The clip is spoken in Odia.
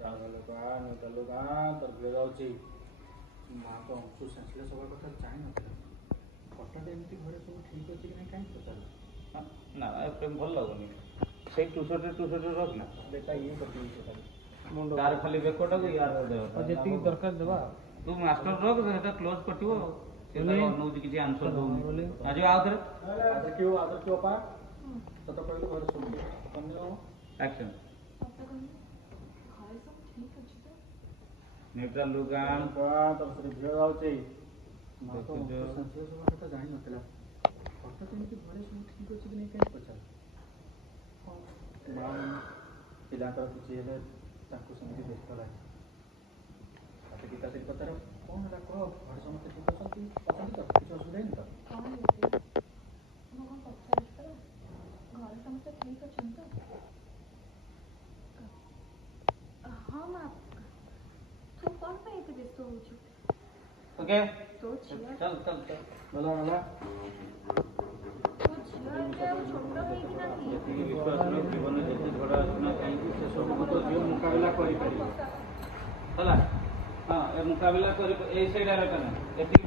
ତୋର ଭିଡ଼ ଯାଉଛି ମା ତ ଅଂଶୁ ସେନ୍ସଲେସ୍ ହେବା କଥା ଜାଣିନଥିଲା। ହଠାତ୍ ଏମିତି ଘରେ ସବୁ ଠିକ୍ ଅଛି କି ନାହିଁ କାହିଁକି ପଚାରିଲା? ନା ପ୍ରେମ ଭଲ ଲାଗୁନି ସେଇ ଟୁସଟେ ରଖିଲା ବେଟା ଇଏ କରିଦେବି ସେଟା ତାର ଖାଲି ବେକଟାକୁ ୟାର ଦେହ ଯେତିକି ଦରକାର ଦେବା। ତୁ ମାଷ୍ଟର ରଖ ସେଟା କ୍ଲୋଜ୍ କରିଥିବ ସେ ଅନଉଛି କିଛି ଆନ୍ସର ଦଉନି ଆଜି ଆଉଥରେ ପା ତତେ କହିଲୁ ଘରେ ସବୁ ଆକ୍ସନ୍ ନ୍ୟୁଟ୍ରାଲ ଲୁକ୍ ଆଣ ତୋର ସେଠି ଭିଡ଼ ଯାଉଛି ମା ତ ସେନ୍ସଲେସ୍ ହେବା କଥା ଜାଣିନଥିଲା। ହଠାତ୍ ଏମିତି ଘରେ ସବୁ ଠିକ୍ ଅଛି କି ନାହିଁ କାହିଁକି ପଚାରିଲା? ମା ପିଲାଙ୍କର କିଛି ହେଲେ ତାଙ୍କୁ ସେମିତି ବ୍ୟସ୍ତ ଲାଗେ। ତାପରେ ଗୀତା ସେଠି ପଚାର କ'ଣ ହେଲା କହ ଘରେ ସମସ୍ତେ ଠିକ୍ ଅଛନ୍ତି ତ କିଛି ଅସୁବିଧା ହେଇନି ତ? ଘରେ ସମସ୍ତେ ଠିକ୍ ଅଛନ୍ତି ତ? ହଁ ମା ତୁ କ'ଣ ପାଇଁ ଏତେ ବ୍ୟସ୍ତ ହଉଛୁ? ଓକେ ତୋ ଝିଅ ଚଲ ତୋ ଝିଅ ଏବେ ଆଉ ଛୋଟ ହେଇକି ନାହିଁ। ଯେତିକି ବିଶ୍ୱାସ ଜୀବନରେ ଯେତେ ଝଡ଼ ଆସୁନା କାହିଁକି ସେ ସବୁକୁ ତ ଝିଅ ମୁକାବିଲା କରିପାରିବ ହେଲା। ହଁ ଏ ମୁକାବିଲା କରି ଏଇ ସେଇଟା ଏତିକି